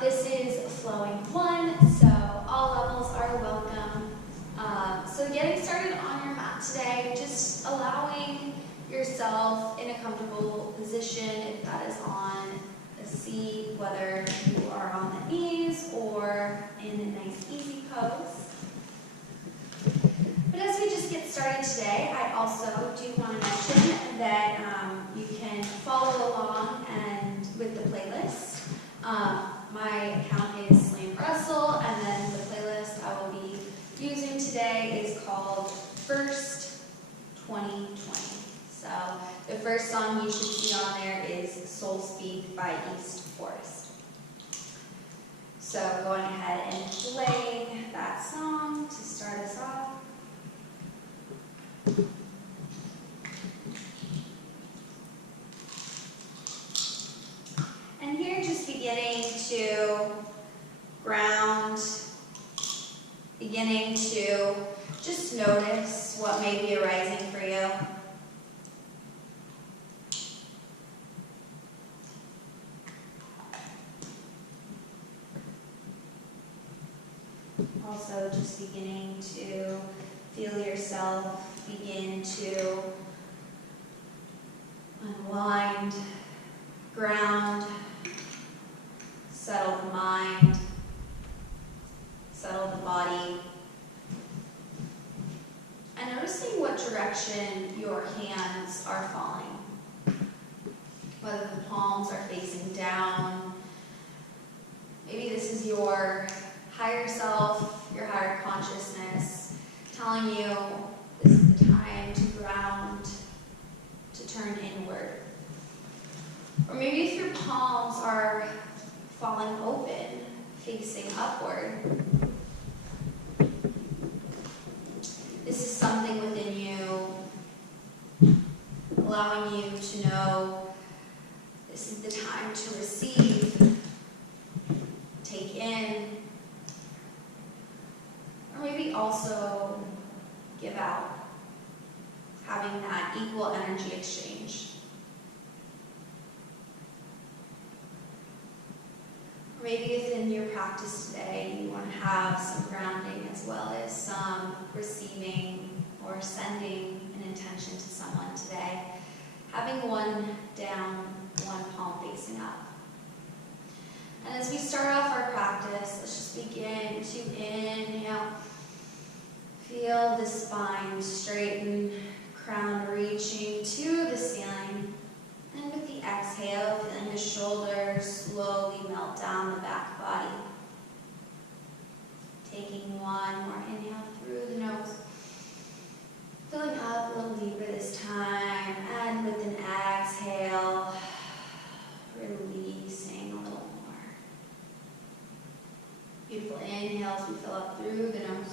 This is flowing 1, so all levels are welcome. So getting started on your mat today, just allowing yourself in a comfortable position, if that is on a seat, whether you are on the knees or in a nice easy pose. But as we just get started today, I also do want to mention that you can follow along and with the playlist. My account is Selina, and then the playlist I will be using today is called First 2020. So the first song you should see on there is Soul Speak by East Forest. So going ahead and playing that song to start us off. And here just beginning to ground, beginning to just notice what may be arising for you. Also just beginning to feel yourself begin to unwind, ground, settle the mind, settle the body, and noticing what direction your hands are falling. Whether the palms are facing down, maybe this is your higher self, your higher consciousness, telling you this is the time to ground, to turn inward. Or maybe if your palms are falling open, facing upward, this is something within you, allowing you to know this is the time to receive, take in, or maybe also give out, having that equal energy exchange. Or maybe within your practice today, you want to have some grounding as well as some receiving or sending an intention to someone today. Having one down, one palm facing up. And as we start off our practice, let's just begin to inhale. Feel the spine straighten, crown reaching to the ceiling. And with the exhale, feeling the shoulders slowly melt down the back body. Taking one more inhale through the nose. Filling up a little deeper this time. And with an exhale, releasing a little more. Beautiful inhales, we fill up through the nose.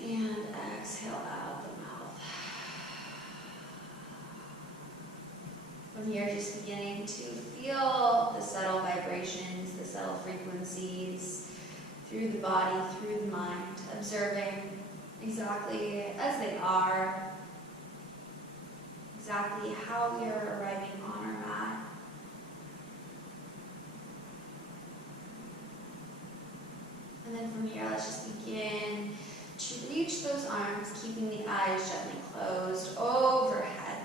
And exhale out the mouth. From here, just beginning to feel the subtle vibrations, the subtle frequencies through the body, through the mind, observing exactly as they are, exactly how we are arriving on our mat. And then from here, let's just begin to reach those arms, keeping the eyes gently closed overhead.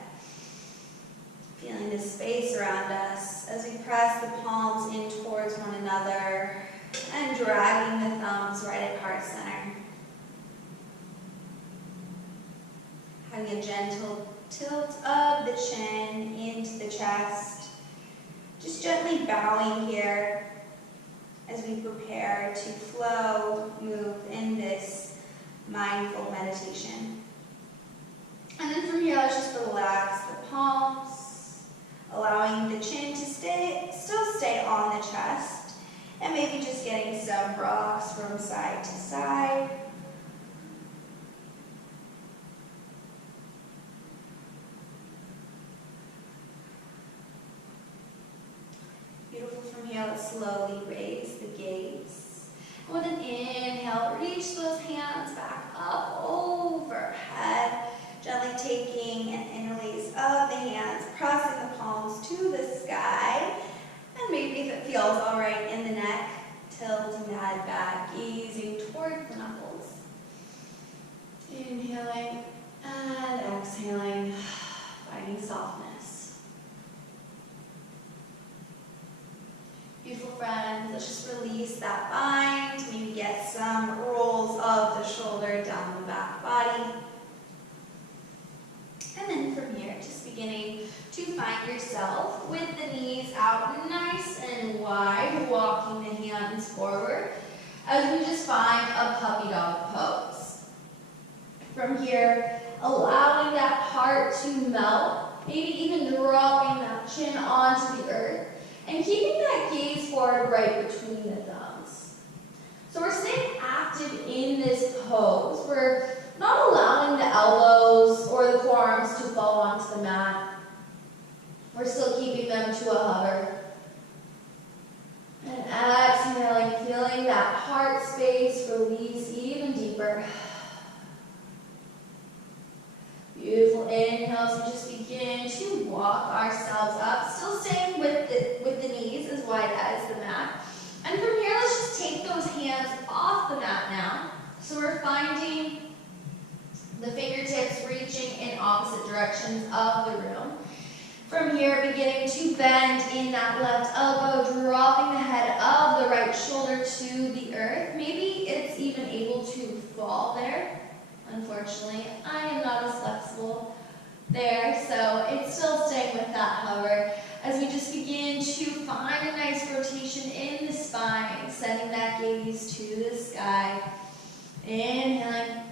Feeling the space around us as we press the palms in towards one another and dragging the thumbs right at heart center. Having a gentle tilt of the chin into the chest. Just gently bowing here as we prepare to flow, move in this mindful meditation. And then from here, let's just relax the palms, allowing the chin to still stay on the chest, and maybe just getting some rocks from side to side. Beautiful. From here, let's slowly raise the gaze. With an inhale, reach those hands back up overhead. Gently taking an interlace of the hands, crossing the palms to the sky. some rolls of the shoulder down the back body. And then from here, just beginning to find yourself with the knees out nice and wide, walking the hands forward as we just find a puppy dog pose. From here, allowing that heart to melt, maybe even dropping that chin onto the earth, and keeping that gaze forward right between the thumbs. So we're staying active in this pose. We're not allowing the elbows or the forearms to fall onto the mat. We're still keeping them to a hover. And exhaling, feeling that heart space release even deeper. Beautiful inhale, so just begin to walk ourselves up, still staying with the knees as wide as the mat. And from here, let's just take those hands off the mat now. So we're finding the fingertips reaching in opposite directions of the room. From here, beginning to bend in that left elbow, dropping the head of the right shoulder to the earth. Maybe it's even able to fall there. Unfortunately, I am not as flexible there, so it's still staying with that hover as we just begin to find a nice rotation in the spine, sending that gaze to the sky. Inhaling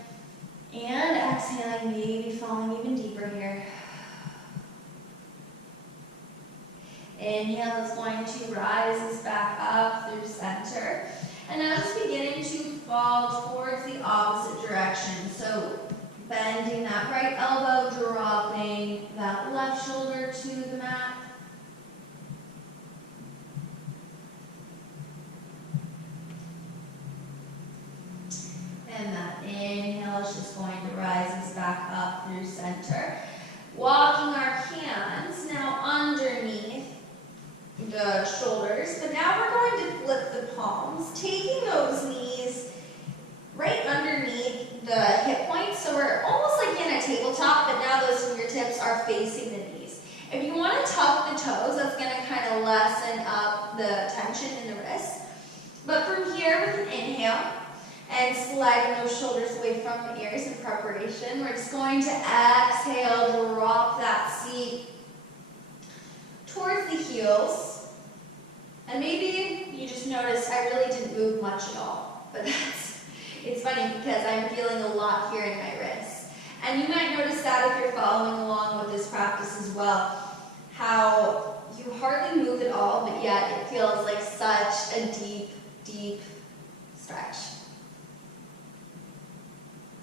and exhaling, maybe falling even deeper here. Inhale is going to rise us back up through center. And now just beginning to fall towards the opposite direction. So bending that right elbow, dropping that left shoulder to the mat. And that inhale is just going to rise us back up through center. Walking our hands now underneath the shoulders, but now we're going to flip the palms, taking those knees right underneath the hip points. So we're almost like in a tabletop, but now those fingertips are facing the knees. If you want to tuck the toes, that's going to kind of lessen up the tension in the wrists. But from here, with an inhale, and sliding those shoulders away from the ears in preparation, we're just going to exhale, drop that seat towards the heels. And maybe you just noticed I really didn't move much at all. But it's funny because I'm feeling a lot here in my wrists. And you might notice that if you're following along with this practice as well, how you hardly move at all, but yet it feels like such a deep, deep stretch.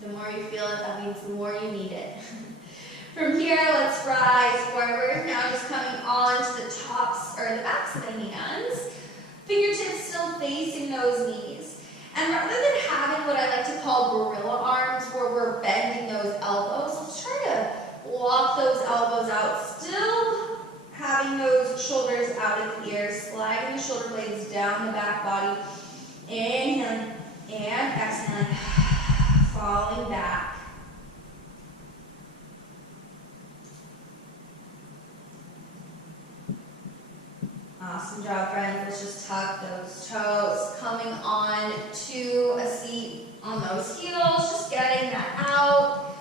The more you feel it, that means the more you need it. From here, let's rise forward. Now just coming on to the tops or the backs of the hands. Fingertips still facing those knees. And rather than having what I like to call gorilla arms, where we're bending those elbows, let's try to walk those elbows out, still having those shoulders out of the ears, sliding the shoulder blades down the back body. Inhaling and exhaling, falling back. Awesome job, friends. Let's just tuck those toes, coming on to a seat on those heels, just getting that out.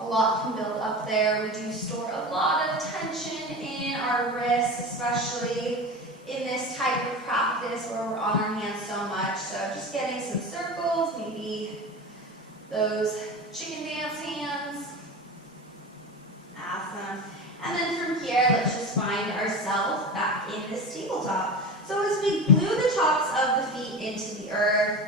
A lot can build up there. We do store a lot of tension in our wrists, especially in this type of practice where we're on our hands so much. So just getting some circles, maybe those chicken dance hands. Awesome. And then from here, let's just find ourselves back in this tabletop. So as we glue the tops of the feet into the earth,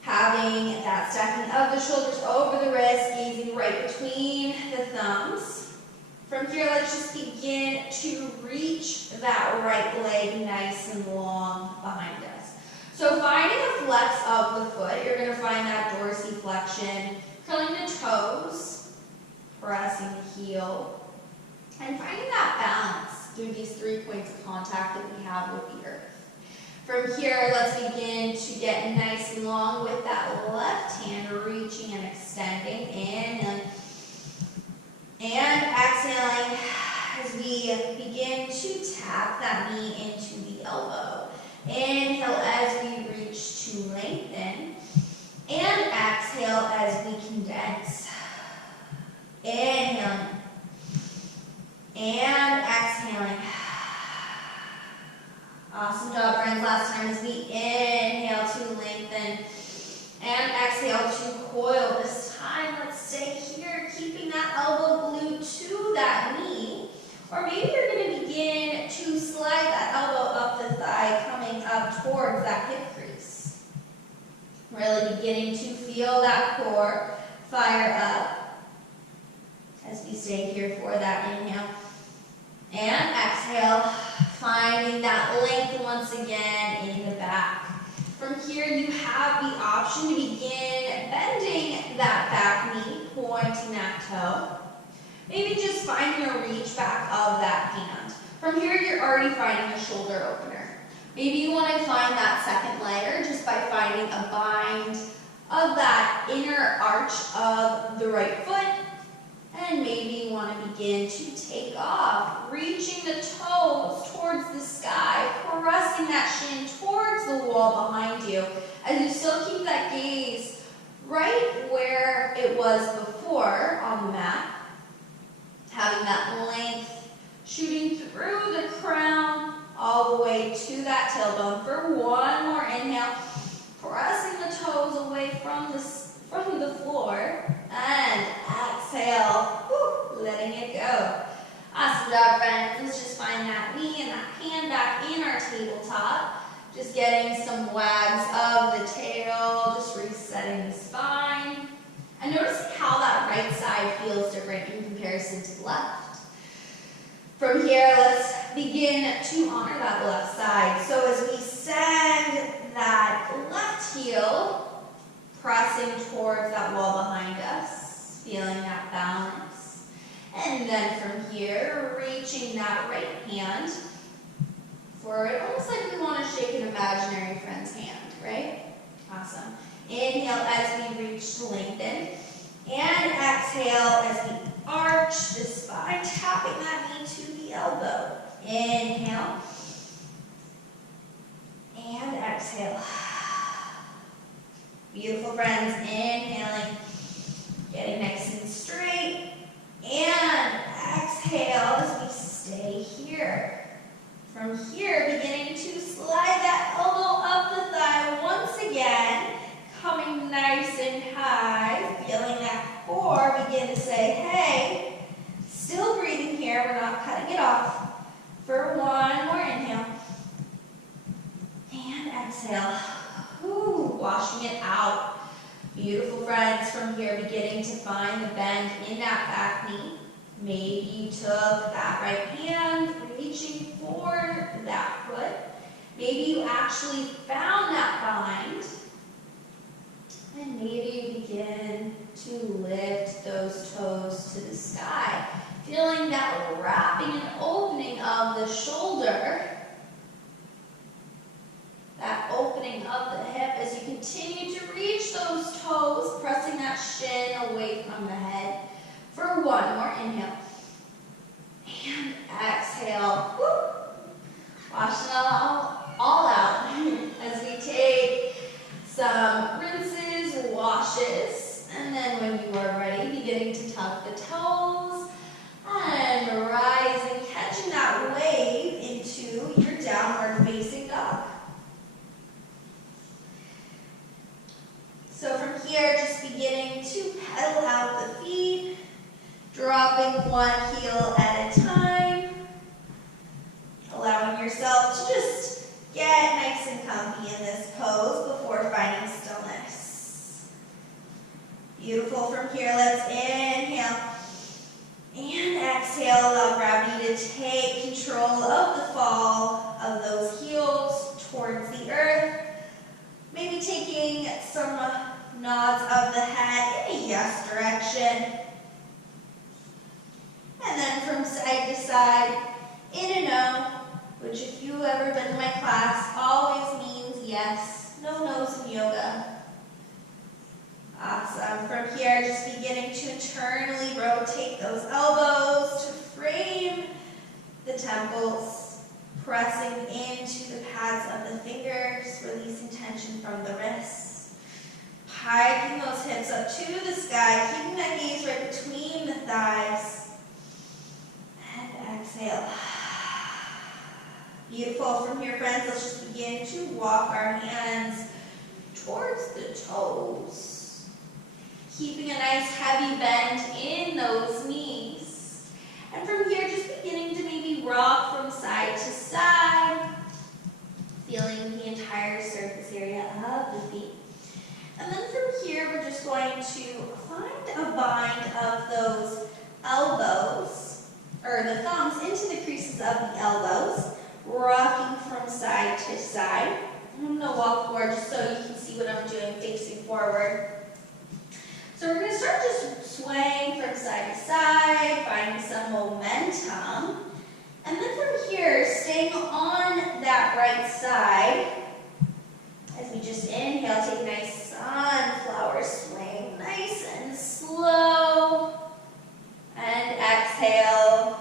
having that stacking of the shoulders over the wrists, gazing right between the thumbs. From here, let's just begin to reach that right leg nice and long behind us. So finding a flex of the foot, you're going to find that dorsiflexion, curling the toes, pressing the heel, and finding that balance through these 3 points of contact that we have with the earth. From here, let's begin to get nice and long with that left hand reaching and extending in and exhaling as we begin to tap that knee into the elbow. Inhale as we reach to lengthen. time as we inhale to lengthen and exhale to coil. This time, let's stay here, keeping that elbow glued to that knee. Or maybe you're going to begin to slide that elbow up the thigh, coming up towards that hip crease. Really beginning to feel that core fire up as we stay here for that inhale. And exhale, finding that length once again in the back. From here, you have the option to begin bending that back knee, pointing that toe. Maybe just finding a reach back of that hand. From here, you're already finding a shoulder opener. Maybe you want to find that second layer just by finding a bind of that inner arch of the right foot. And maybe you want to begin to take off, reaching the toes towards the sky, pressing that shin towards the wall behind you, as you still keep that gaze right where it was before on the mat. Having that length shooting through the crown all the way to that tailbone. For one more inhale, pressing the toes away from the floor. And exhale, letting it go. Awesome job, friends. Let's just find that knee and that hand back in our tabletop. Just getting some wags of the tail, just resetting the spine. And notice how that right side feels different in comparison to the left. From here, let's begin to honor that left side. So as we send that left heel, pressing towards that wall behind us, feeling that balance. And then from here, reaching that right hand forward, almost like we want to shake an imaginary friend's hand, right? Awesome. Inhale as we reach to lengthen. And exhale as we arch the spine, tapping that knee to the elbow. Inhale. And exhale. Beautiful, friends. Inhaling, getting nice and straight. And exhale as we stay here. From here, beginning to slide that elbow up the thigh once again, coming nice and high, feeling that core begin to say, hey, still breathing here, we're not cutting it off. For one more inhale. And exhale. Ooh, washing it out. Beautiful, friends. From here, beginning to find the bend in that back knee. Maybe you took that right hand, reaching for that foot. Maybe you actually found that bind. And maybe you begin to lift those toes to the sky. Feeling that wrapping and opening of the shoulder. That opening of the hip as you continue to reach those toes, pressing that shin away from the head. For one more inhale. And exhale. Woo. Wash it all out as we take some rinses, washes, and then when you are ready, beginning to tuck the toes and rising, catching that wave into your downward facing dog. So from here, just beginning to pedal out the feet, dropping one heel at a time, allowing yourself to just get nice and comfy in this pose before finding stillness. Beautiful. From here, let's inhale and exhale. Allow gravity to take control of the fall of those heels towards the earth. Maybe taking some nods of the head in a yes direction. And then from side to side, in and out, which if you've ever been in my class, always means yes. No no's in yoga. Awesome. From here, just beginning to internally rotate those elbows to frame the temples, pressing into the pads of the fingers, releasing tension from the wrists. Hiking those hips up to the sky, keeping that gaze right between the thighs. And exhale. Beautiful. From here, friends, let's just begin to walk our hands towards the toes, keeping a nice heavy bend in those knees. And from here, just beginning to maybe rock from side to side, feeling the entire surface area of the feet. And then from here, we're just going to find a bind of those elbows, or the thumbs into the creases of the elbows, rocking from side to side. I'm going to walk forward just so you can see what I'm doing facing forward. So we're going to start just swaying from side to side, finding some momentum. And then from here, staying on that right side, as we just inhale, take a nice sunflower swing, nice and slow. And exhale,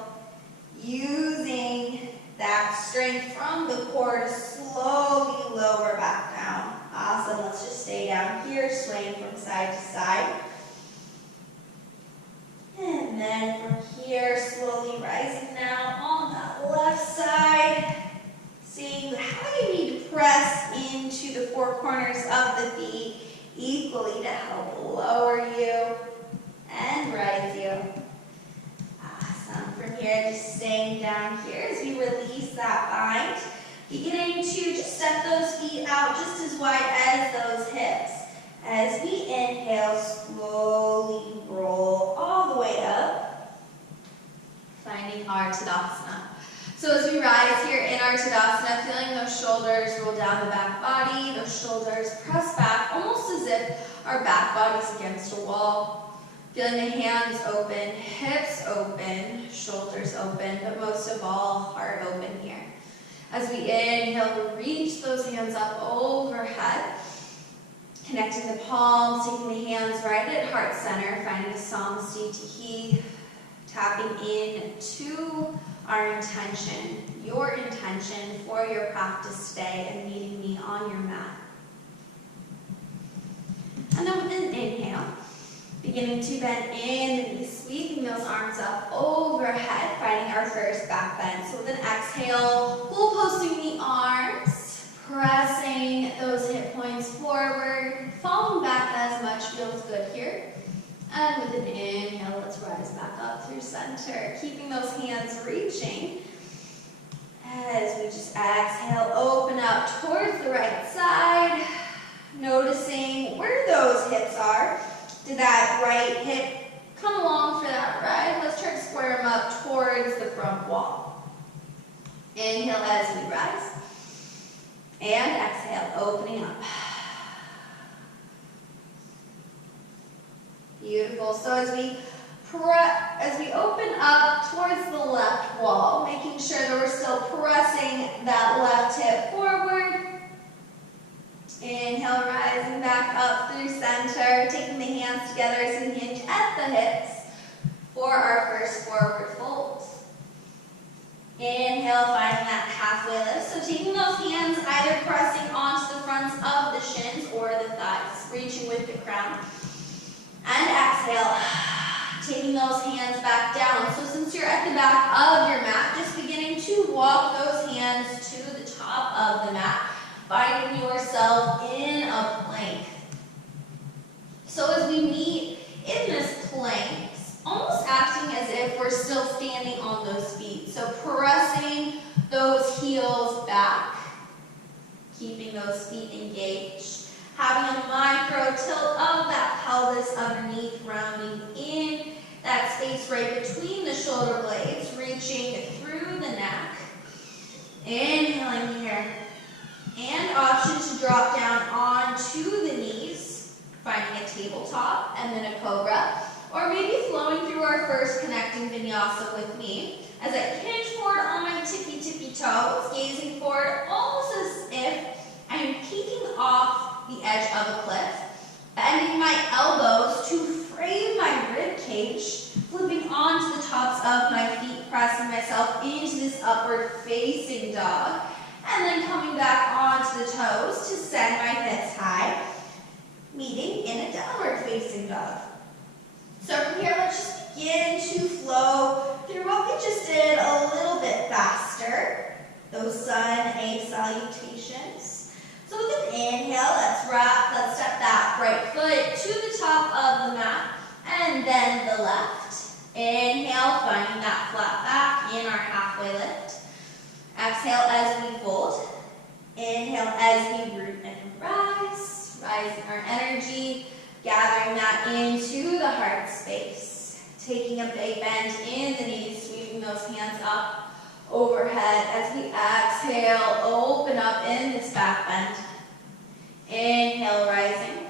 using that strength from the core to slowly lower back down. Awesome, let's just stay down here, swaying from side to side. And then from here, slowly rising now on that left side. Seeing how you need to press into the four corners of the feet equally to help lower you and rise you. Awesome. From here, just staying down here as we release that bind. Beginning to just step those feet out just as wide as those hips. As we inhale, slowly roll all the way up, finding our Tadasana. So as we rise here in our Tadasana, feeling those shoulders roll down the back body, those shoulders press back, almost as if our back body's against a wall. Feeling the hands open, hips open, shoulders open, but most of all, heart open here. As we inhale, reach those hands up overhead, connecting the palms, taking the hands right at heart center, finding a samasti tahi, tapping in to our intention, your intention for your practice today, and meeting me on your mat. And then with an inhale, beginning to bend in the knees, sweeping those arms up overhead, finding our first back bend. So with an exhale, full posting the arms, pressing those hip points forward, falling back as much feels good here. And with an inhale, let's rise back up through center, keeping those hands reaching. As we just exhale, open up towards the right side, noticing where those hips are. Did that right hip come along for that ride? Let's try to square them up towards the front wall. Inhale as we rise. And exhale, opening up. Beautiful. So as we open up towards the left wall, making sure that we're still pressing that left hip forward. Inhale, rising back up through center, taking the hands together as we hinge at the hips for our first forward fold. Inhale, finding that halfway lift. So taking those hands, either pressing onto the fronts of the shins or the thighs, reaching with the crown. And exhale, taking those hands back down. So since you're at the back of your mat, just beginning to walk those hands to the top of the mat, finding yourself in a plank. So as we meet in this plank, almost acting as if we're still standing on those feet. So pressing those heels back, keeping those feet engaged. Having a micro tilt of that pelvis underneath, rounding in that space right between the shoulder blades, reaching through the neck. Inhaling here. And option to drop down onto the knees, finding a tabletop and then a cobra. Or maybe flowing through our first connecting vinyasa with me. As I hinge forward on my tippy toes, gazing forward almost as if I am peeking off the edge of a cliff, bending my elbows to frame my rib cage, flipping onto the tops of my feet, pressing myself into this upward facing dog, and then coming back onto the toes to send my hips high, meeting in a downward facing dog. So from here, let's just begin to flow through what we just did a little bit faster. Those sun A salutations. So with an inhale, let's step that right foot to the top of the mat, and then the left. Inhale, finding that flat back in our halfway lift. Exhale as we fold. Inhale as we root and rise, rising our energy, gathering that into the heart space. Taking a big bend in the knees, sweeping those hands up overhead as we exhale, open up in this back bend. Inhale, rising.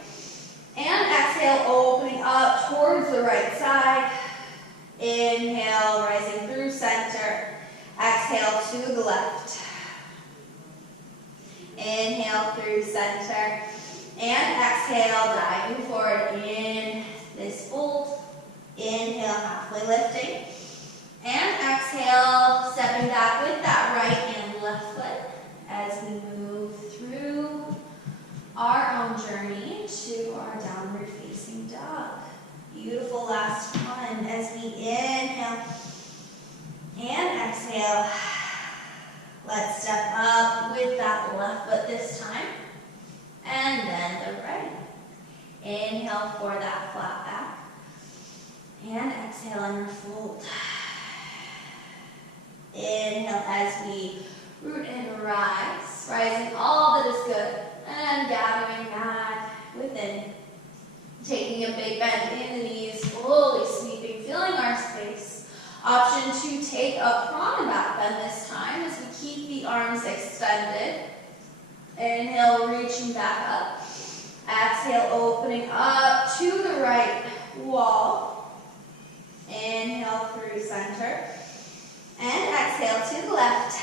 And exhale, opening up towards the right side. Inhale, rising through center. Exhale to the left. Inhale through center. And exhale, diving forward in this fold. Inhale, halfway lifting. And exhale, stepping back with that right and left foot as we move through our own journey to our downward facing dog. Beautiful last one as we inhale and exhale. Let's step up with that left foot this time. And then the right. Inhale for that flat back. And exhale and fold. Inhale as we root and rise, rising all that is good, and gathering that within. Taking a big bend in the knees, fully sweeping, filling our space. Option to take a prana back bend this time as we keep the arms extended. Inhale, reaching back up. Exhale, opening up to the right wall. Inhale through center. And exhale to the left.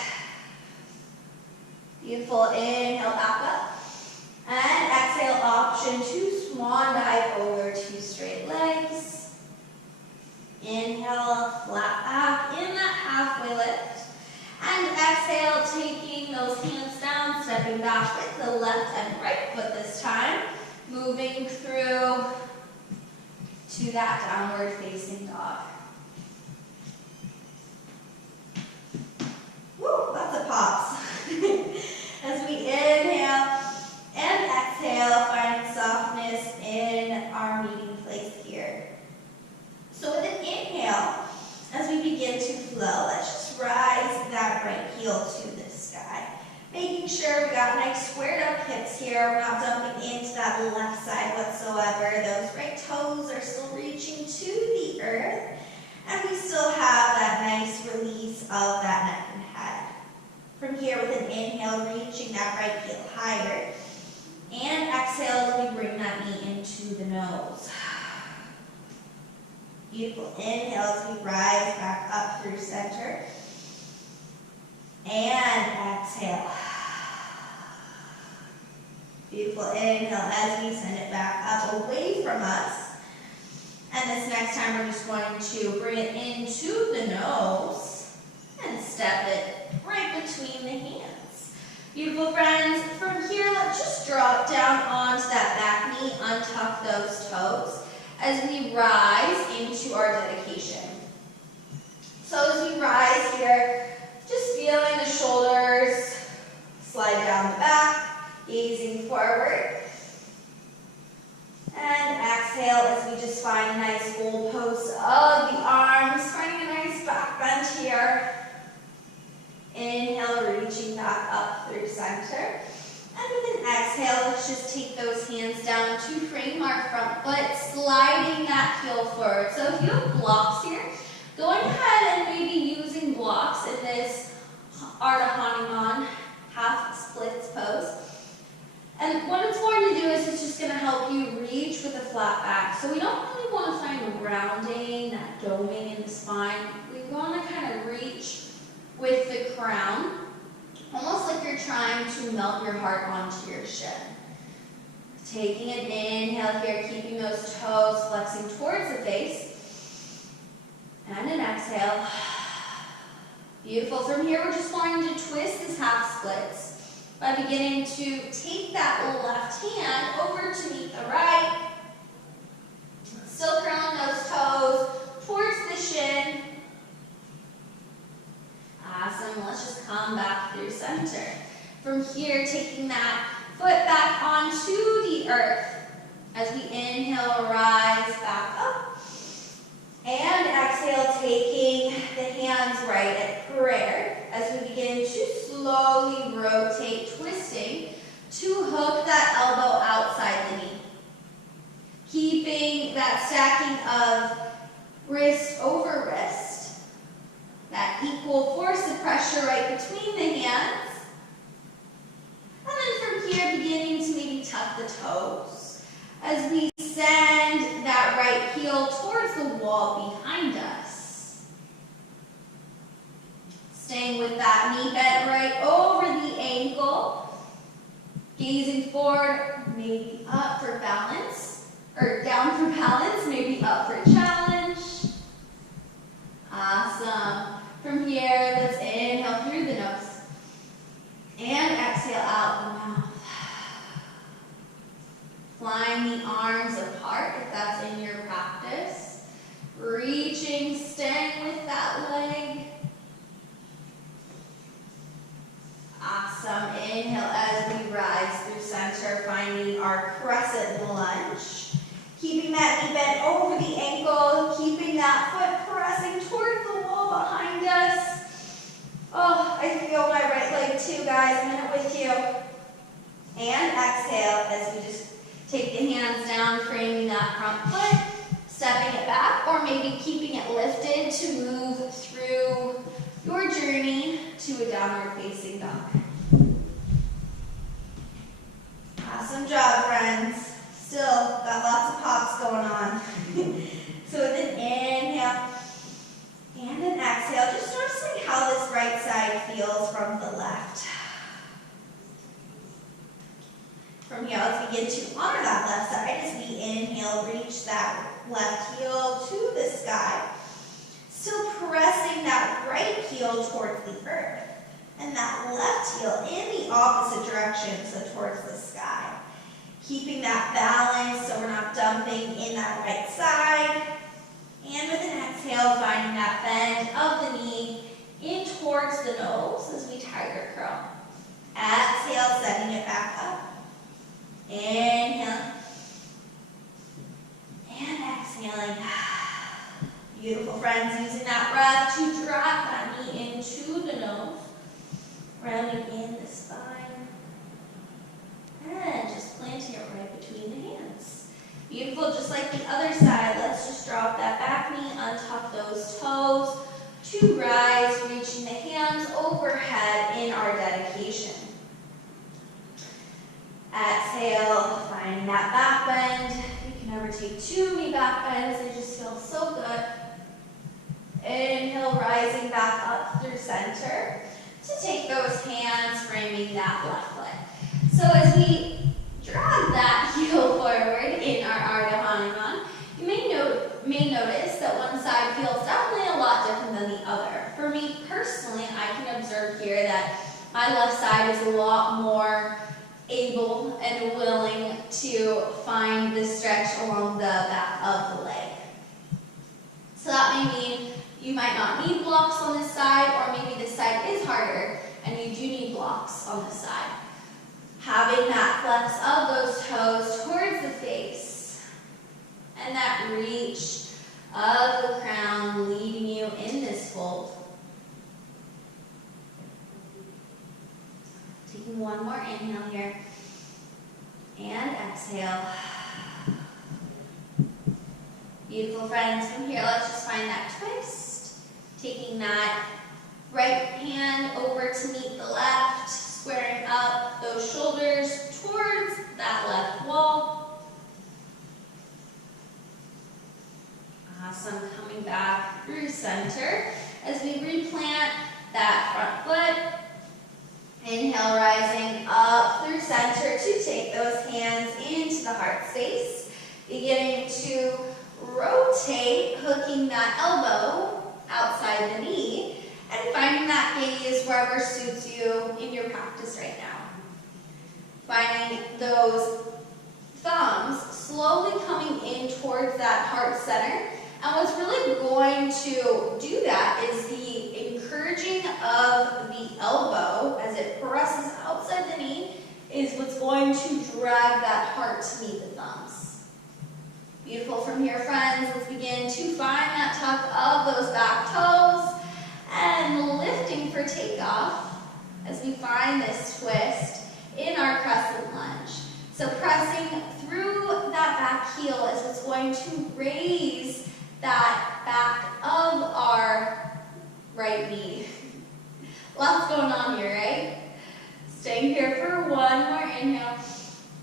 Beautiful. Inhale back up. And exhale, option to swan dive over to straight legs. Inhale, flat back in that halfway lift. And exhale, taking those hands down, stepping back with the left and right foot this time. Moving through to that downward facing dog. Woo, lots of pops. As we inhale and exhale, finding softness in our meeting place here. So with an inhale, as we begin to flow, let's just rise that right heel to the sky. Making sure we got nice squared up hips here. We're not dumping into that left side whatsoever. Those right toes are still reaching to the earth. And we still have that nice release of that neck and head. From here, with an inhale, reaching that right heel higher. And exhale as we bring that knee into the nose. Beautiful. Inhale as we rise back up through center. And exhale. Beautiful. Inhale as we send it back up away from us. And this next time we're just going to bring it into the nose and step it right between the hands. Beautiful, friends. From here, let's just drop down onto that back knee, untuck those toes as we rise into our dedication. So as we rise here, just feeling the shoulders slide down the back, gazing forward. And exhale as we just find a nice full pose of the arms, finding a nice back bend here. Inhale, reaching back up through center. And with an exhale, let's just take those hands down to frame our front foot, sliding that heel forward. So if you have blocks here, going ahead and maybe using blocks in this Ardha Hanuman half splits pose. And what it's going to do is it's just going to help you reach with a flat back. So we don't really want to find a grounding, that doming in the spine. We want to kind of reach with the crown, almost like you're trying to melt your heart onto your shin. Taking an inhale here, keeping those toes flexing towards the face. And an exhale. Beautiful. From here, we're just going to twist this half splits by beginning to take that left hand over to meet the right. Still curling those toes towards the shin. Awesome. Let's just come back through center. From here, taking that foot inhale, rise back up. And exhale, taking the hands right at prayer as we begin to slowly rotate, twisting to hook that elbow outside the knee. Keeping that stacking of wrist over wrist, that equal force of pressure right between the hands. And then from here, beginning to maybe tuck the toes as we send that right heel towards the wall behind us. Staying with that knee bent right over the ankle, gazing forward, maybe up for balance, or down for balance, maybe up for challenge. Awesome. From here, let's inhale through the nose and exhale out the mouth. Flying the arms apart if that's in your practice. Reaching, staying with that leg. Awesome. Inhale as we rise through center, finding our crescent lunge. Keeping that knee bent over the ankle, keeping that foot pressing toward the wall behind us. Oh, I feel my right leg too, guys. I'm in it with you. And exhale as we just take the hands down, framing that front foot, stepping it back, or maybe keeping it lifted to move through your journey to a downward facing dog. Awesome job, friends. Still got lots of pops going on. So with an inhale and an exhale, just noticing how this right side feels from the left. From here, let's begin to honor that left side as we inhale, reach that left heel to the sky. Still pressing that right heel towards the earth. And that left heel in the opposite direction, so towards the sky. Keeping that balance so we're not dumping in that right side. And with an exhale, finding that bend of the knee in towards the nose as we tiger curl. Exhale, sending it back up. Inhale. And exhaling. Beautiful, friends. Using that breath to drop that knee into the nose. Rounding in the spine. And just planting it right between the hands. Beautiful, just like the other side. Let's just drop that back knee, untuck those toes to rise, reaching the hands overhead in our dedication. Exhale, finding that back bend. You can never take too many back bends. They just feel so good. Inhale, rising back up through center to take those hands, framing that left leg. So as we drag that heel forward in our Ardha Hanuman, you may notice that one side feels definitely a lot different than the other. For me personally, I can observe here that my left side is a lot more able and willing to find the stretch along the back of the leg. So that may mean you might not need blocks on this side, or maybe this side is harder and you do need blocks on this side. Having that flex of those toes towards the face and that reach of the crown leading you in this fold. Taking one more inhale here and exhale. Beautiful, friends. From here, let's just find that twist. Taking that right hand over to meet the left, squaring up those shoulders towards that left wall. Awesome. Coming back through center as we replant that front foot. Inhale, rising up through center to take those hands into the heart space. Beginning to rotate, hooking that elbow outside the knee, and finding that gaze wherever suits you in your practice right now. Finding those thumbs slowly coming in towards that heart center. And what's really going to do that is the encouraging of the elbow as it presses outside the knee is what's going to drag that heart to meet the thumbs. Beautiful. From here, friends, let's begin to find that tuck of those back toes and lifting for takeoff as we find this twist in our crescent lunge. So pressing through that back heel is what's going to raise that back of our right knee. Lots going on here, right? Staying here for one more inhale.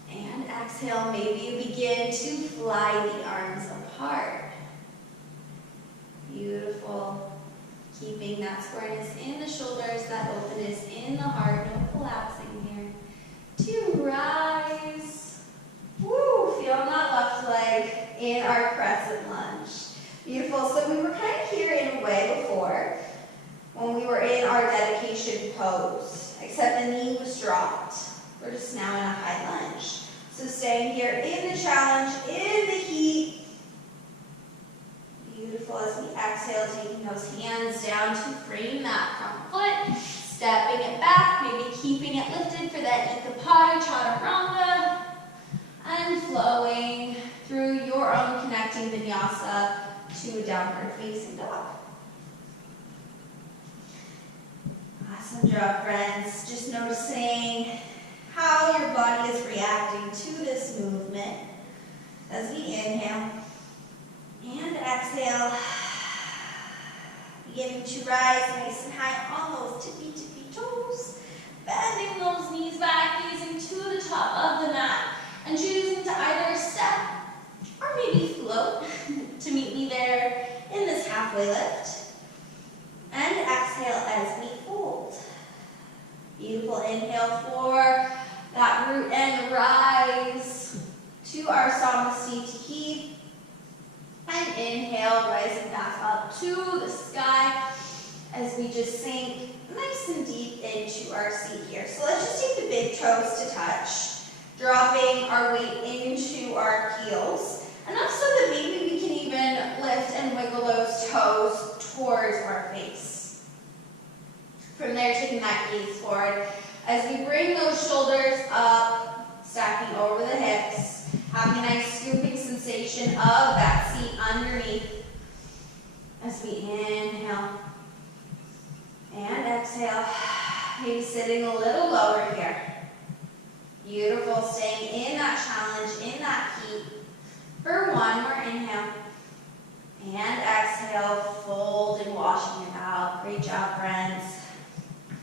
And exhale, maybe you begin to fly the arms apart. Beautiful. Keeping that squareness in the shoulders, that openness in the heart, no collapsing here. To rise. Woo, feel that left leg in our crescent lunge. Beautiful. So we were kind of here in a way before when we were in our dedication pose, except the knee was dropped. We're just now in a high lunge. So staying here in the challenge, in the heat. Beautiful. As we exhale, taking those hands down to frame that front foot, stepping it back, maybe keeping it lifted for that Ekapada Chaturanga, and flowing through your own connecting vinyasa to a downward facing dog. Awesome job, friends. Just noticing how your body is reacting to this movement as we inhale and exhale, beginning to rise nice and high on those tippy toes, bending those knees back, gazing to the top of the mat, and choosing to either step or maybe float to meet me there in this halfway lift, and exhale as we fold. Beautiful. Inhale for that root and rise to our Samasthiti. And inhale, rising back up to the sky as we just sink nice and deep into our seat here. So let's just take the big toes to touch, dropping our weight into our heels, enough so that maybe we can even lift and wiggle those toes towards our face. From there, taking that gaze forward as we bring those shoulders up, stacking over the hips, having a nice scooping sensation of that seat underneath as we inhale and exhale, maybe sitting a little lower here. Beautiful, staying in that challenge, in that heat for one more inhale and exhale, folding, washing it out. Great job, friends.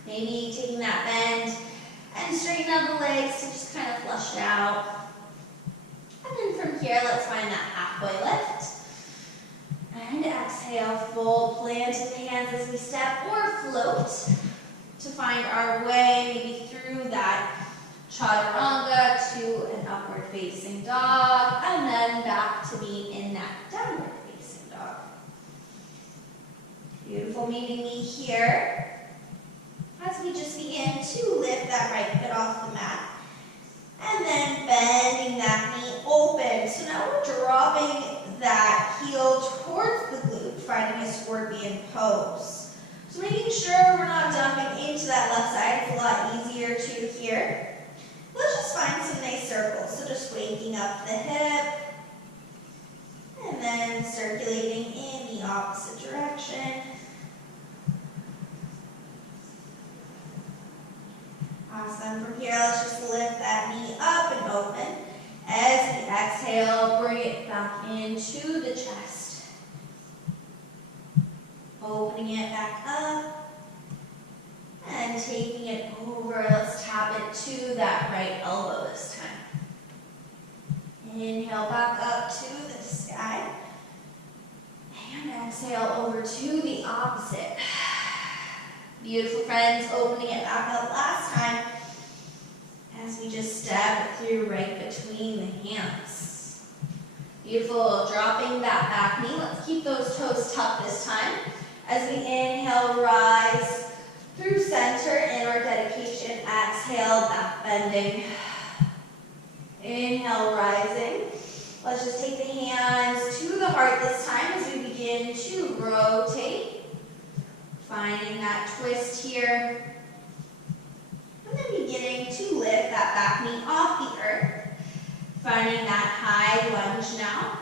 Maybe taking that bend and straighten out the legs to just kind of flush it out. And then from here, let's find that halfway lift. And exhale, fold, plant in the hands as we step or float to find our way maybe through that chaturanga to an upward facing dog, and then back to being in that downward facing dog. Beautiful, meeting me here as we just begin to lift that right foot off the mat. And then bending that knee open. So now we're dropping that heel towards the glute, finding a scorpion pose. So making sure we're not dumping into that left side. It's a lot easier to here. Let's just find some nice circles. So just waking up the hip. And then circulating in the opposite direction. Awesome. From here, let's just lift that knee up and open. As we exhale, bring it back into the chest. Opening it back up. And taking it over. Let's tap it to that right elbow this time. Inhale back up to the sky. And exhale over to the opposite. Beautiful, friends, opening it back up last time as we just step through right between the hands. Beautiful, dropping that back knee. Let's keep those toes tucked this time. As we inhale, rise through center in our dedication. Exhale, back bending. Inhale, rising. Let's just take the hands to the heart this time as we begin to rotate. Finding that twist here. And then beginning to lift that back knee off the earth. Finding that high lunge now.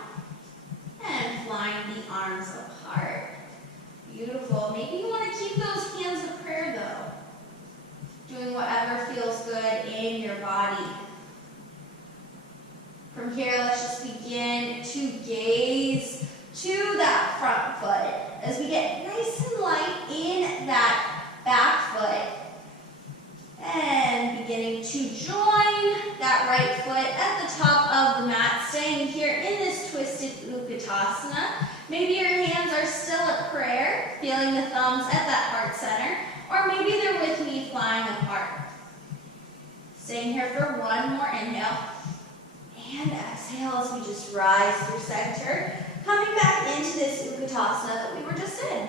twisted Utkatasana. Maybe your hands are still at prayer, feeling the thumbs at that heart center, or maybe they're with me flying apart. Staying here for one more inhale. And exhale as we just rise through center. Coming back into this Utkatasana that we were just in.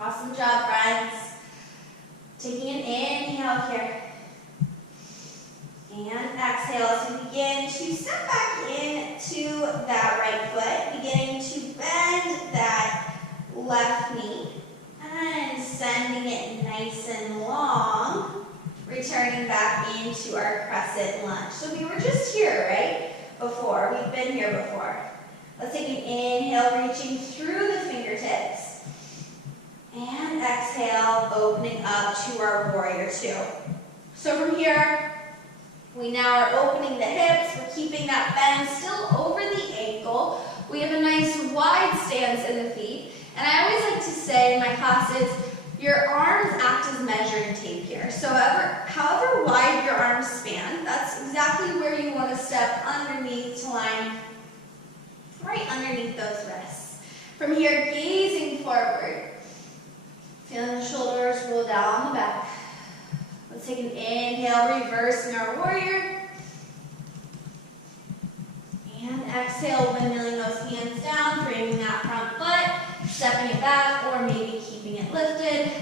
Awesome job, friends. Taking an inhale here. And exhale as we begin to step back into that right foot, beginning to bend that left knee and sending it nice and long, returning back into our crescent lunge. So we were just here, right? Before, we've been here before. Let's take an inhale, reaching through the fingertips. And exhale, opening up to our warrior two. So from here, we now are opening the hips. We're keeping that bend still over the ankle. We have a nice wide stance in the feet. And I always like to say in my classes, your arms act as measuring tape here. So however wide your arms span, that's exactly where you want to step underneath to line right underneath those wrists. From here, gazing forward. Feeling the shoulders roll down the back. Let's take an inhale, reversing our warrior. And exhale, windmilling those hands down, framing that front foot, stepping it back, or maybe keeping it lifted.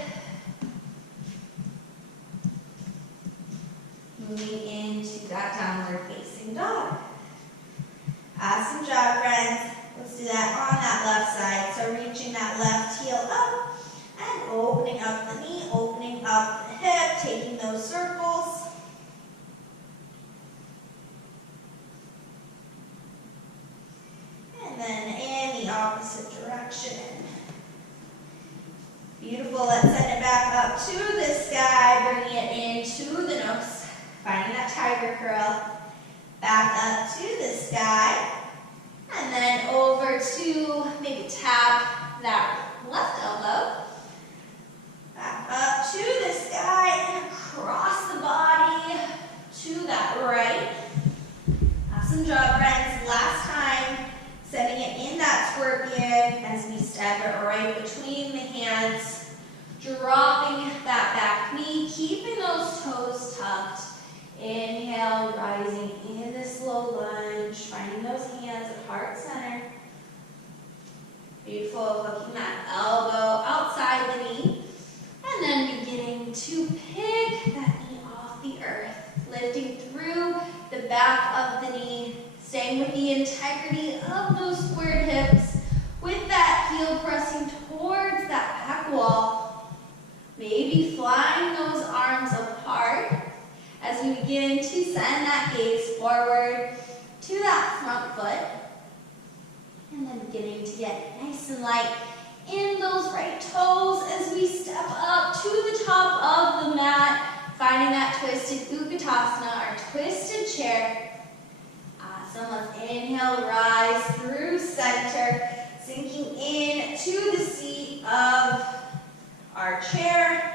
Moving into that downward facing dog. Awesome job, friends. Let's do that on that left side. So reaching that left heel up and opening up the knee, opening up the hip, taking those circles. And then in the opposite direction. Beautiful. Let's send it back up to the sky, bringing it into the nose. Finding that tiger curl. Back up to the sky. And then over to maybe tap that left elbow. Back up to the sky and across the body to that right. Awesome job, friends. Last time, setting it in that scorpion as we step it right between the hands, dropping that back knee, keeping those toes tucked. Inhale, rising in this low lunge, finding those hands at heart center. Beautiful, hooking that elbow outside the knee. And then beginning to pick that knee off the earth, lifting through the back of the knee, staying with the integrity of those squared hips, with that heel pressing towards that back wall. Maybe flying those arms apart as we begin to send that gaze forward to that front foot. And then beginning to get nice and light in those right toes as we step up to the top of the mat, finding that twisted Utkatasana, our twisted chair. Awesome. Let's inhale, rise through center, sinking in to the seat of our chair.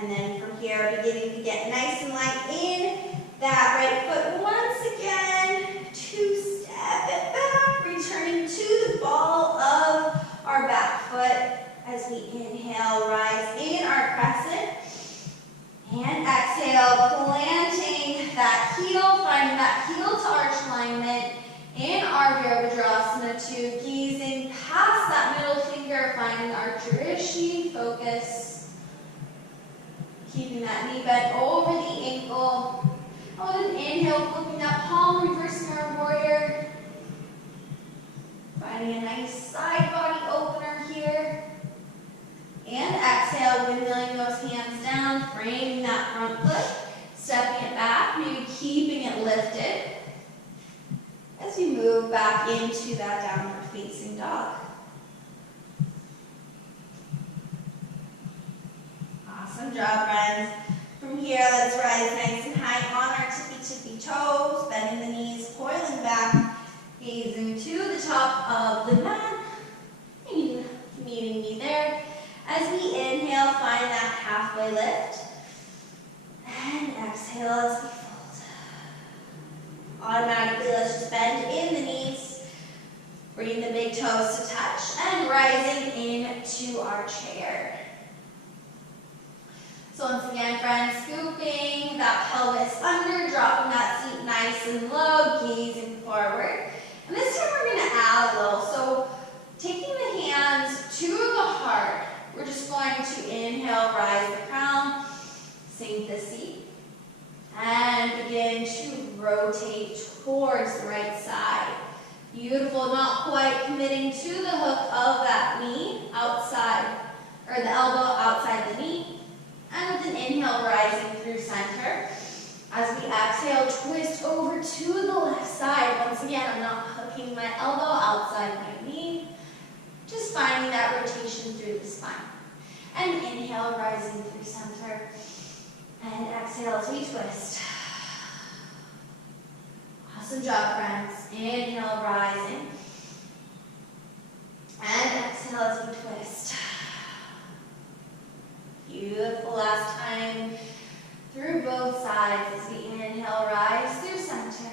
And then from here, beginning to get nice and light in that right foot once again, to step it back, returning to the ball of our back foot as we inhale, rise in our crescent. And exhale, planting that heel, finding that heel to arch alignment in our Virabhadrasana 2, gazing past that middle finger, finding our Drishti focus. Keeping that knee bent over the ankle. And with an inhale, flipping that palm, reversing our warrior. Finding a nice side body opener here. And exhale, windmilling those hands down, framing that front foot, stepping it back, maybe keeping it lifted. As we move back into that downward facing dog. Awesome job, friends. From here, let's rise nice and high on our tippy toes, bending the knees, coiling back, gazing to the top of the mat, meeting me there. As we inhale, find that halfway lift, and exhale as we fold. Automatic dynamically, let's just bend in the knees. Bring the big toes to touch and rising into our chair. So once again, friends, scooping that pelvis under, dropping that seat nice and low, gazing forward. And this time we're going to add a little. So taking the hands to the heart, we're just going to inhale, rise the crown, sink the seat, and begin to rotate towards the right side. Beautiful, not quite committing to the hook of that knee outside, or the elbow outside the knee. And with an inhale, rising through center. As we exhale, twist over to the left side. Once again, I'm not hooking my elbow outside my knee. Just finding that rotation through the spine. And inhale, rising through center. And exhale as we twist. Awesome job, friends. Inhale, rising. And exhale as we twist. Beautiful. Last time through both sides as we inhale, rise through center.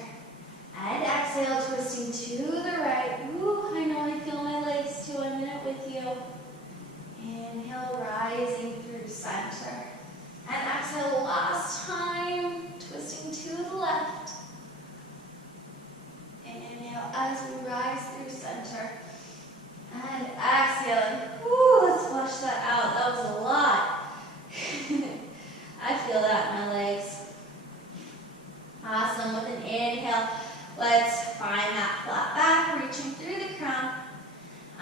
And exhale, twisting to the right. Ooh, I know I feel my legs too. I'm in it with you. Inhale, rising through center. And exhale, last time, twisting to the left. Inhale as we rise through center. And exhaling. Ooh, let's flush that out. That was a lot. I feel that in my legs. Awesome. With an inhale, let's find that flat back, reaching through the crown.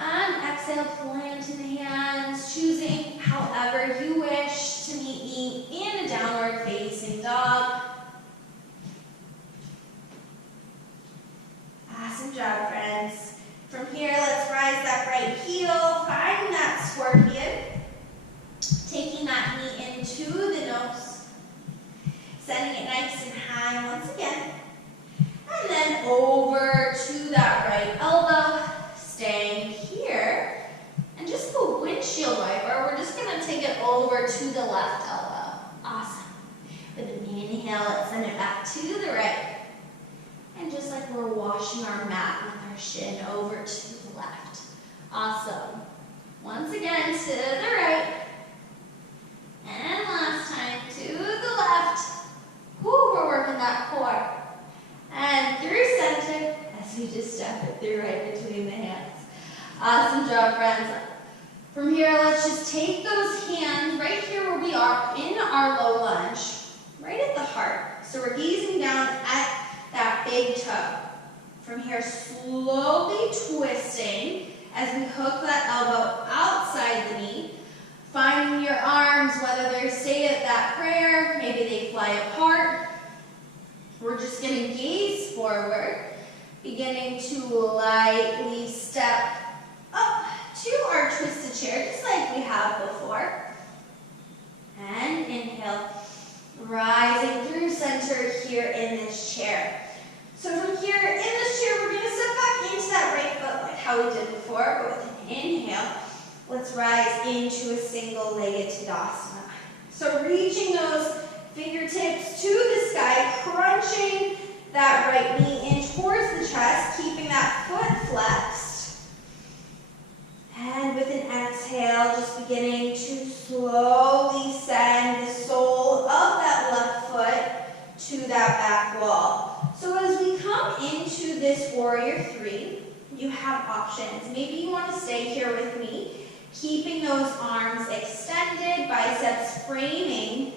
And exhale, planting the hands, choosing however you wish to meet me in a downward facing dog. Awesome job, friends. From here, let's rise that right heel, find that scorpion. Taking that knee into the nose. Sending it nice and high once again. And then over to that right elbow. Staying here. And just the windshield wiper, we're just going to take it over to the left elbow. Awesome. With an inhale, let's send it back to the right. And just like we're washing our mat with our shin over to the left. Awesome. Once again, to the right. And last time, to the left. Woo, we're working that core. And through center, as we just step it through right between the hands. Awesome job, friends. From here, let's just take those hands right here where we are in our low lunge, right at the heart. So we're gazing down at that big toe. From here, slowly twisting as we hook that elbow outside the knee. Finding your arms, whether they stay at that prayer, maybe they fly apart. We're just going to gaze forward, beginning to lightly step up to our twisted chair, just like we have before. And inhale, rising through center here in this chair. So from here in this chair, we're going to step back into that right foot like how we did before, but with an inhale. Let's rise into a single-legged Tadasana. So reaching those fingertips to the sky, crunching that right knee in towards the chest, keeping that foot flexed. And with an exhale, just beginning to slowly send the sole of that left foot to that back wall. So as we come into this warrior three, you have options. Maybe you want to stay here with me, keeping those arms extended, biceps framing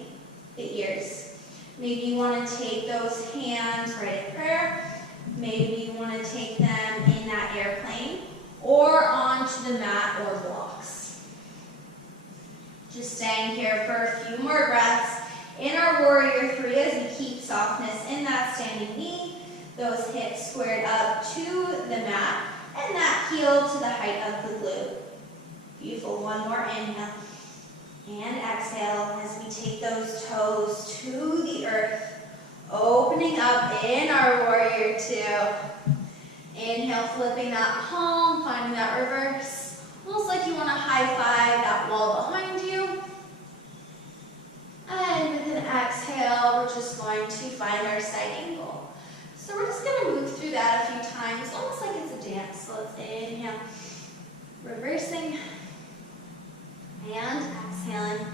the ears. Maybe you want to take those hands right at prayer. Maybe you want to take them in that airplane or onto the mat or blocks. Just staying here for a few more breaths in our warrior three as we keep softness in that standing knee, those hips squared up to the mat, and that heel to the height of the glute. Beautiful. One more inhale. And exhale as we take those toes to the earth. Opening up in our warrior two. Inhale, flipping that palm, finding that reverse. Almost like you want to high five that wall behind you. And with an exhale, we're just going to find our side angle. So we're just going to move through that a few times, almost like it's a dance. So let's inhale, reversing, and exhaling.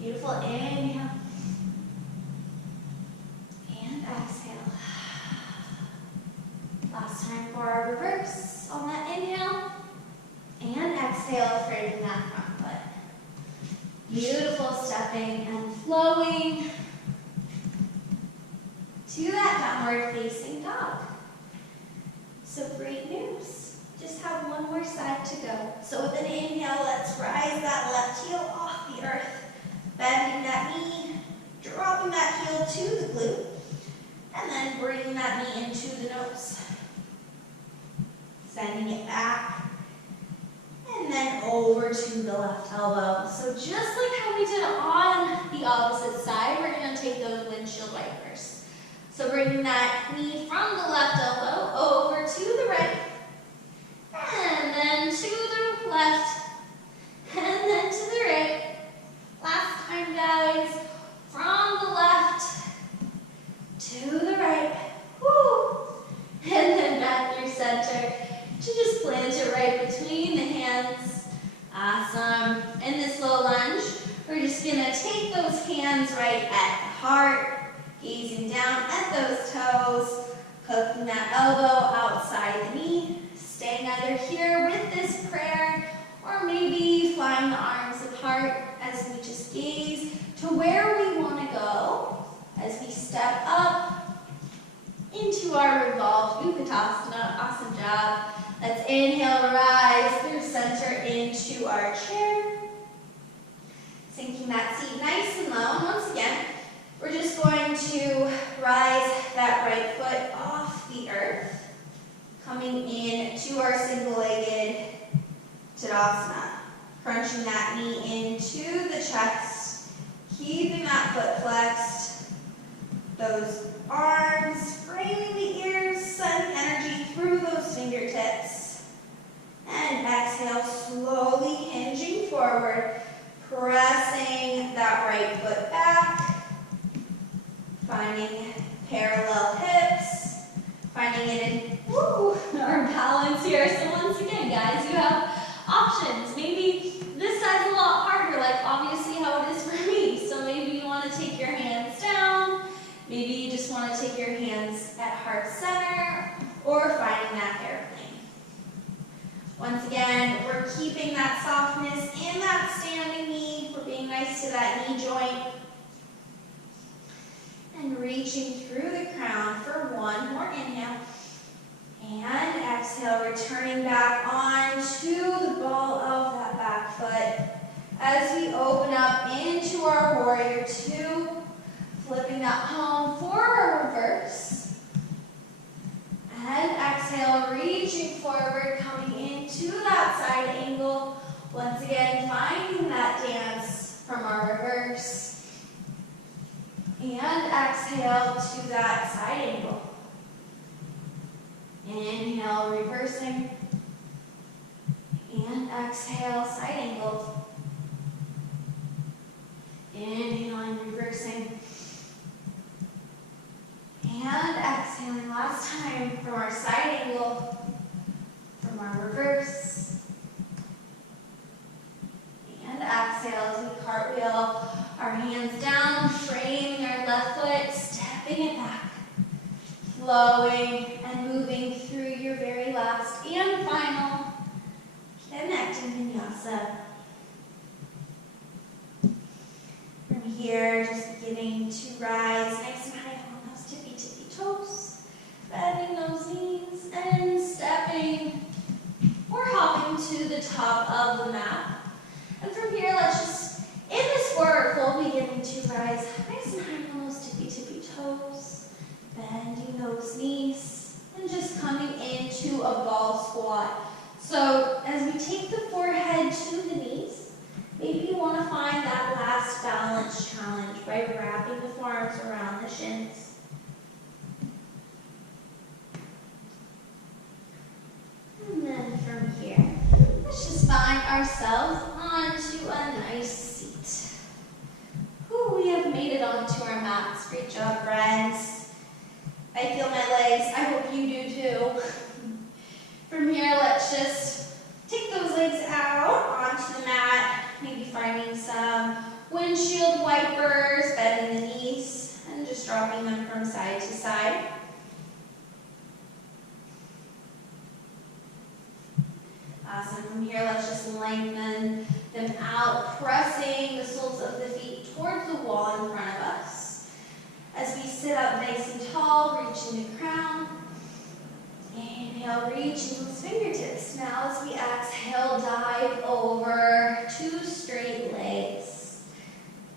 Beautiful, inhale, and exhale. Last time for our reverse on that inhale, and exhale, straightening that front foot. Beautiful, stepping and flowing to that downward facing dog. So great news. Just have one more side to go. So with an inhale, let's rise that left heel off the earth, bending that knee, dropping that heel to the glute, and then bringing that knee into the nose. Sending it back, and then over to the left elbow. So just like how we did on the opposite side, we're going to take those windshield wipers. So bringing that knee from the left elbow over to the right, and then to the left, and then to the right. Last time, guys, from the left to the right, woo, and then back through center to just plant it right between the hands. Awesome. In this low lunge, we're just going to take those hands right at the heart, gazing down at those toes, hooking that elbow outside the knee, staying either here with this prayer or maybe flying the arms apart as we just gaze to where we want to go as we step up into our revolved Utkatasana. Awesome job. Let's inhale, rise through center into our chair. Sinking that seat nice and low. And once again, we're just going to rise that right foot off the earth, coming in to our single-legged Tadasana. Crunching that knee into the chest, keeping that foot flexed. Those arms framing the ears, send energy through those fingertips. And exhale, slowly hinging forward, pressing that right foot back, finding parallel hips, finding it in our balance here. So once again, guys, you have options. Maybe this side's a lot harder, like obviously how it is for me. So maybe you want to take your hands down. Maybe you just want to take your hands at heart center or finding that airplane. Once again, we're keeping that softness in that standing knee. We're being nice to that knee joint. And reaching through the crown for one more inhale. And exhale, returning back onto the ball of that back foot. As we open up into our warrior two, flipping that palm for a reverse. And exhale, reaching forward, coming into that side angle. Once again, finding that dance from our reverse. And exhale to that side angle. Inhale, reversing. And exhale, side angle. Inhaling, reversing. And exhaling last time from our side angle, from our reverse. And exhale as we cartwheel our hands down, framing our left foot, stepping it back, flowing and moving through your very last and final connecting vinyasa. From here, just beginning to rise nice and high on those tippy toes, bending those knees and stepping or hopping to the top of the mat. And from here, let's just, in this forward fold, beginning to rise nice and high on those tippy toes, bending those knees, and just coming into a ball squat. So as we take the forehead to the knees, maybe you want to find that last balance challenge by wrapping the forearms around the shins. And then from here, let's just find ourselves onto a nice seat. Ooh, we have made it onto our mats. Great job, friends. 2. From here, let's just take those legs out onto the mat, maybe finding some windshield wipers, bending the knees, and just dropping them from side to side. Awesome. From here, let's just lengthen them out, pressing the soles of the feet towards the wall in front of us. As we sit up nice and tall, reaching the crown. Inhale, reach into those fingertips. Now as we exhale, dive over 2 straight legs.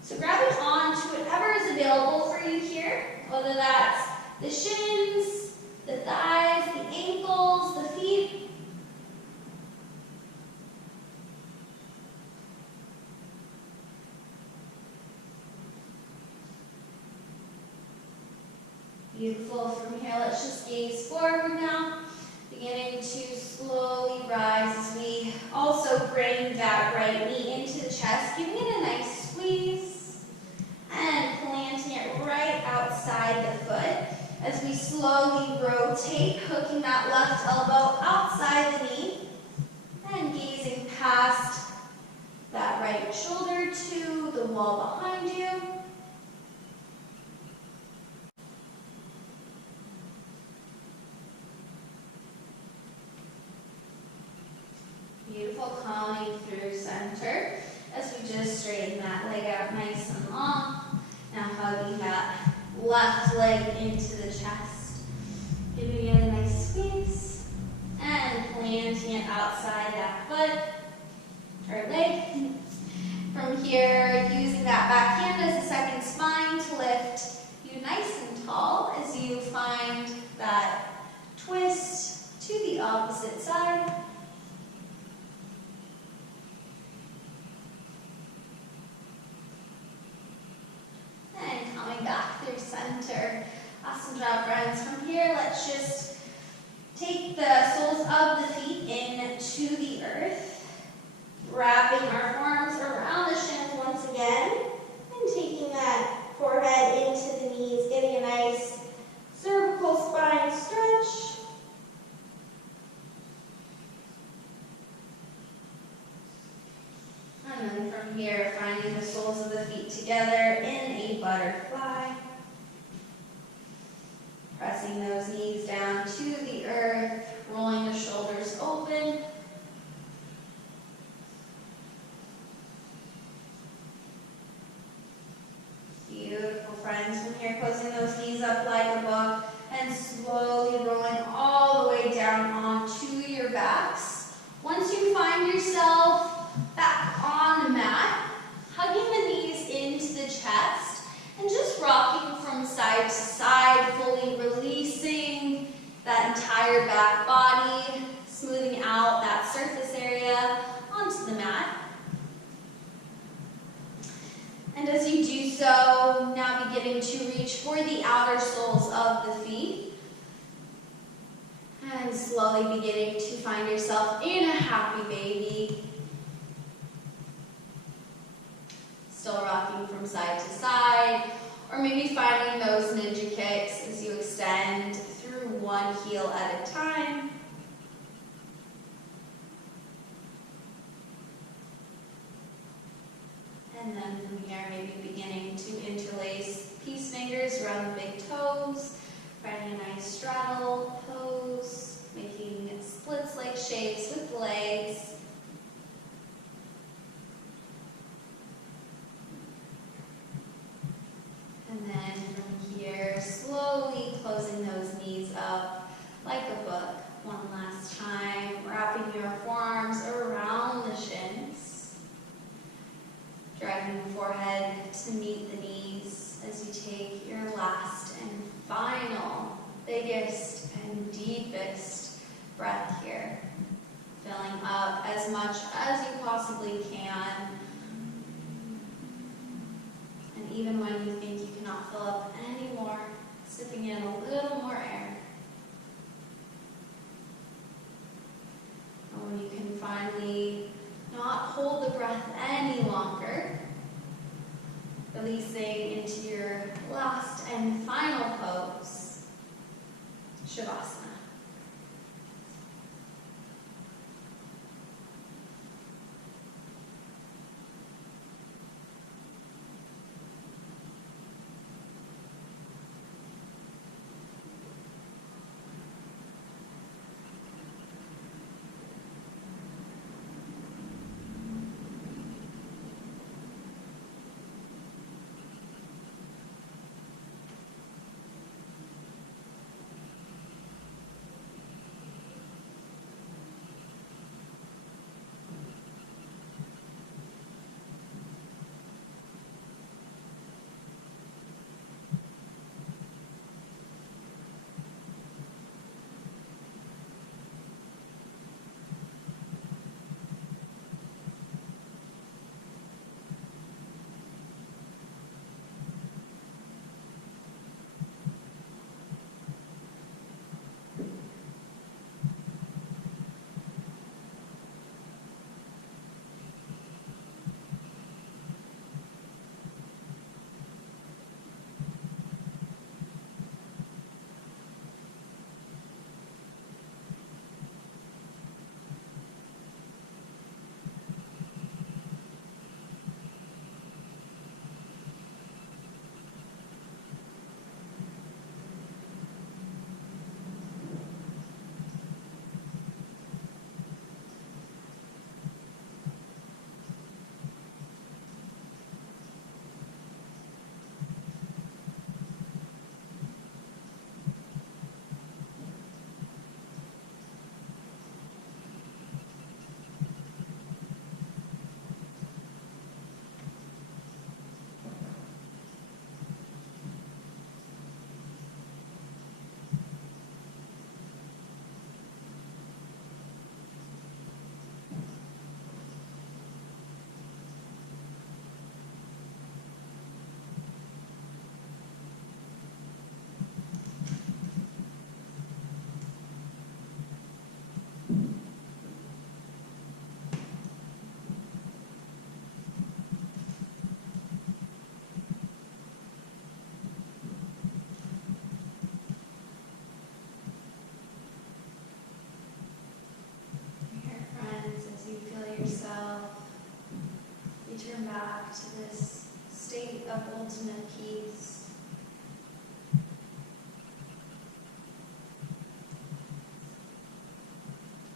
So grabbing on to whatever is available for you here, whether that's the shins, the thighs, the ankles, the feet. Beautiful. From here, let's just gaze forward now, beginning to slowly rise as we also bring that right knee into the chest, giving it a nice squeeze, and planting it right outside the foot as we slowly rotate, hooking that left elbow outside the knee, and gazing past that right shoulder to the wall behind you. Beautiful, calming through center as we just straighten that leg out nice and long. Now hugging that left leg into the chest. Giving it a nice squeeze and planting it outside that foot or leg. From here, using that back hand as a second spine to lift you nice and tall as you find that twist to the opposite side. And coming back through center. Awesome job, friends. From here, let's just take the soles of the feet into the earth, wrapping our forearms around the shins once again, and taking that forehead into the knees, getting a nice cervical spine stretch. And then from here, finding the soles of the feet together in a butterfly. Pressing those knees down to the earth, rolling the shoulders open. Beautiful, friends. From here, closing those knees up like a book and slowly rolling all the way down onto your backs. Once you find yourself back on the mat, hugging the knees into the chest and just rocking from side to side, fully releasing that entire back body, smoothing out that surface area onto the mat. And as you do so, now beginning to reach for the outer soles of the feet. And slowly beginning to find yourself in a happy baby. Still rocking from side to side, or maybe finding those ninja kicks as you extend through one heel at a time. And then from here, maybe beginning to interlace peace fingers around the big toes, finding a nice straddle pose, making splits-like shapes with legs. And then from here, slowly closing those knees up like a book. One last time, wrapping your forearms around the shins. Dragging the forehead to meet the knees as you take your last and final, biggest and deepest breath here. Filling up as much as you possibly can. And even when you think you cannot fill up anymore, sipping in a little more air. And when you can finally not hold the breath any longer, releasing into your last and final pose, Shavasana. return back to this state of ultimate peace.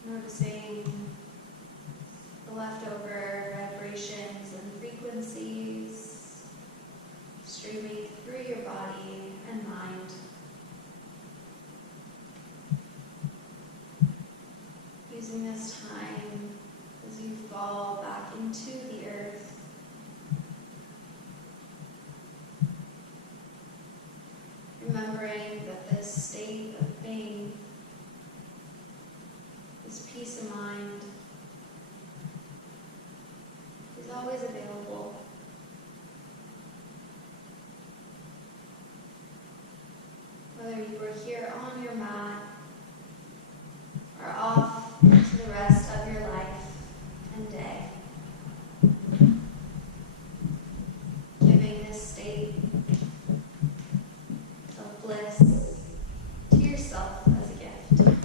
Noticing the leftover vibrations and frequencies streaming through your body and mind. Using this time as you fall back into the earth. Remembering that this state of being, this peace of mind, is always available. Whether you are here on your mat or off to the rest of your life and day, giving this state of bliss to yourself as a gift.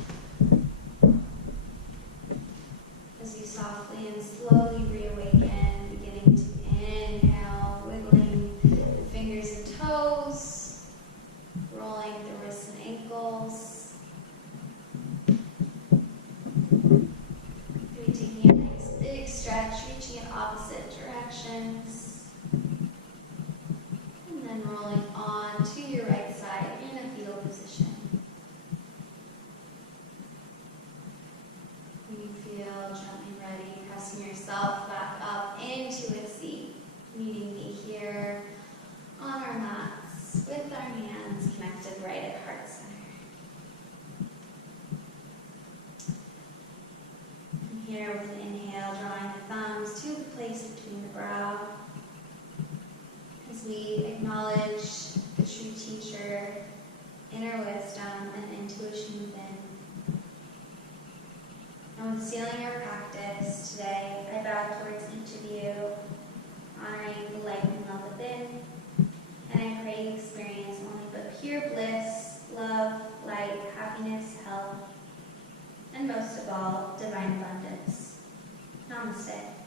As you softly and slowly reawaken, beginning to inhale, wiggling the fingers and toes, rolling the wrists and ankles. Maybe taking a nice big stretch, reaching in opposite directions. And then rolling on to your right side in a fetal position. When you feel gently ready, pressing yourself back up into a seat, meeting me here on our mats with our hands connected right at heart center. And here with an inhale, drawing the thumbs to the place between the brow. As we acknowledge the true teacher, inner wisdom, and intuition within. And with sealing our practice today, I bow towards each of you, honoring the light and love within. And I pray you experience only but pure bliss, love, light, happiness, health, and most of all, divine abundance. Namaste.